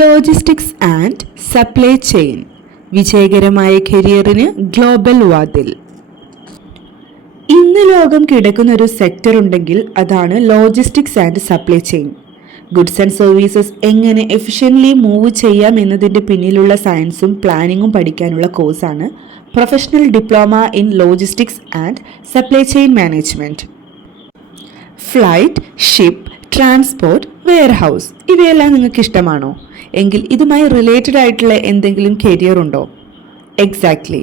Logistics and supply chain, വിജയകരമായ കരിയറിന് global വാതിൽ. ഇന്ന് ലോകം കിടക്കുന്ന ഒരു സെക്ടർ ഉണ്ടെങ്കിൽ അതാണ് logistics and supply chain. Goods and services എങ്ങനെ എഫിഷ്യൻ്റ്ലി മൂവ് ചെയ്യാം എന്നതിൻ്റെ പിന്നിലുള്ള സയൻസും പ്ലാനിങ്ങും പഠിക്കാനുള്ള കോഴ്സാണ് professional diploma in logistics and supply chain management. Flight, ship, transport, warehouse ഇവയെല്ലാം നിങ്ങൾക്ക് ഇഷ്ടമാണോ? എങ്കിൽ ഇതുമായി റിലേറ്റഡ് ആയിട്ടുള്ള എന്തെങ്കിലും കരിയർ ഉണ്ടോ? Exactly.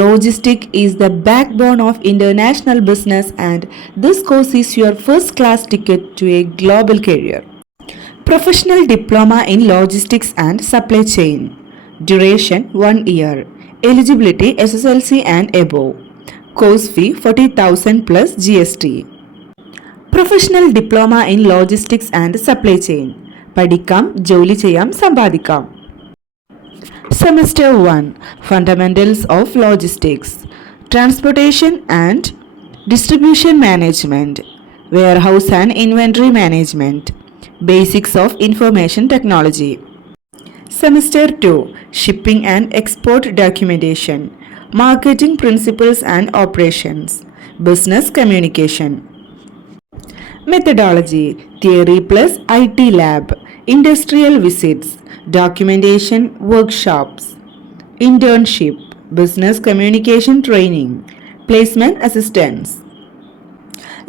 Logistics is the backbone of international business and this course is your first class ticket to a global career. Professional Diploma in Logistics and Supply Chain. Duration 1 year. Eligibility SSLC and above. Course fee 40,000 plus GST. Professional Diploma in Logistics and Supply Chain. പഠിക്കാം, ജോലി ചെയ്യാം, സമ്പാദിക്കാം. Semester 1. Fundamentals of Logistics. Transportation and Distribution Management. Warehouse and Inventory Management. Basics of Information Technology. Semester 2. Shipping and Export Documentation. Marketing Principles and Operations. Business Communication. Methodology. Theory plus IT Lab. Industrial Visits. Documentation workshops, internship, business communication training, placement assistance.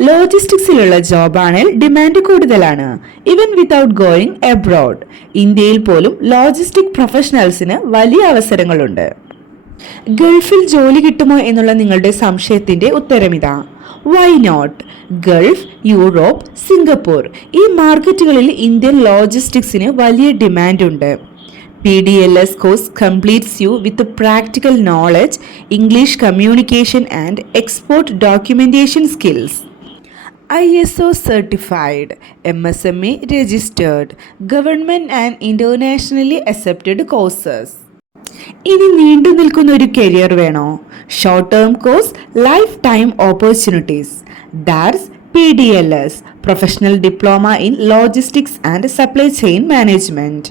ലോജിസ്റ്റിക്സിലുള്ള ജോബാണെങ്കിൽ demand കൂടുതലാണ്. Even without going abroad, ഇന്ത്യയിൽ പോലും logistic പ്രൊഫഷണൽസിന് വലിയ അവസരങ്ങളുണ്ട്. ഗൾഫിൽ ജോലി കിട്ടുമോ എന്നുള്ള നിങ്ങളുടെ സംശയത്തിന്റെ ഉത്തരമിതാ. Why not? Gulf, Europe, Singapore ഈ മാർക്കറ്റുകളിൽ ഇന്ത്യൻ ലോജിസ്റ്റിക്സിന് വലിയ ഡിമാൻഡ് ഉണ്ട്. PDLS course completes you with practical knowledge, English communication and export documentation skills. ISO certified, MSME registered, government and internationally accepted courses. ഇനി നീണ്ടു നിൽക്കുന്ന ഒരു കരിയർ വേണോ? Short term course, life time opportunities. That's PDLS, professional diploma in logistics and supply chain management.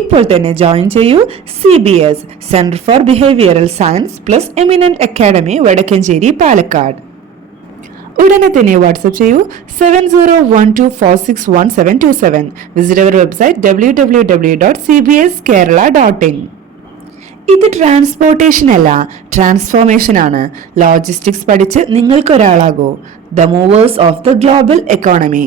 ഇപ്പോൾ തന്നെ join ചെയ്യൂ. CBS, centre for behavioural science plus eminent academy, Vadakkencherry, Palakkad. ഉടനെ തന്നെ വാട്സ്ആപ്പ് ചെയ്യൂ 7012461727. Visit our website www.cbskerala.in. ഇത് transportation അല്ല, transformation ആണ്. Logistics പഠിച്ച് നിങ്ങൾക്കൊരാളാകൂ. The movers of the global economy.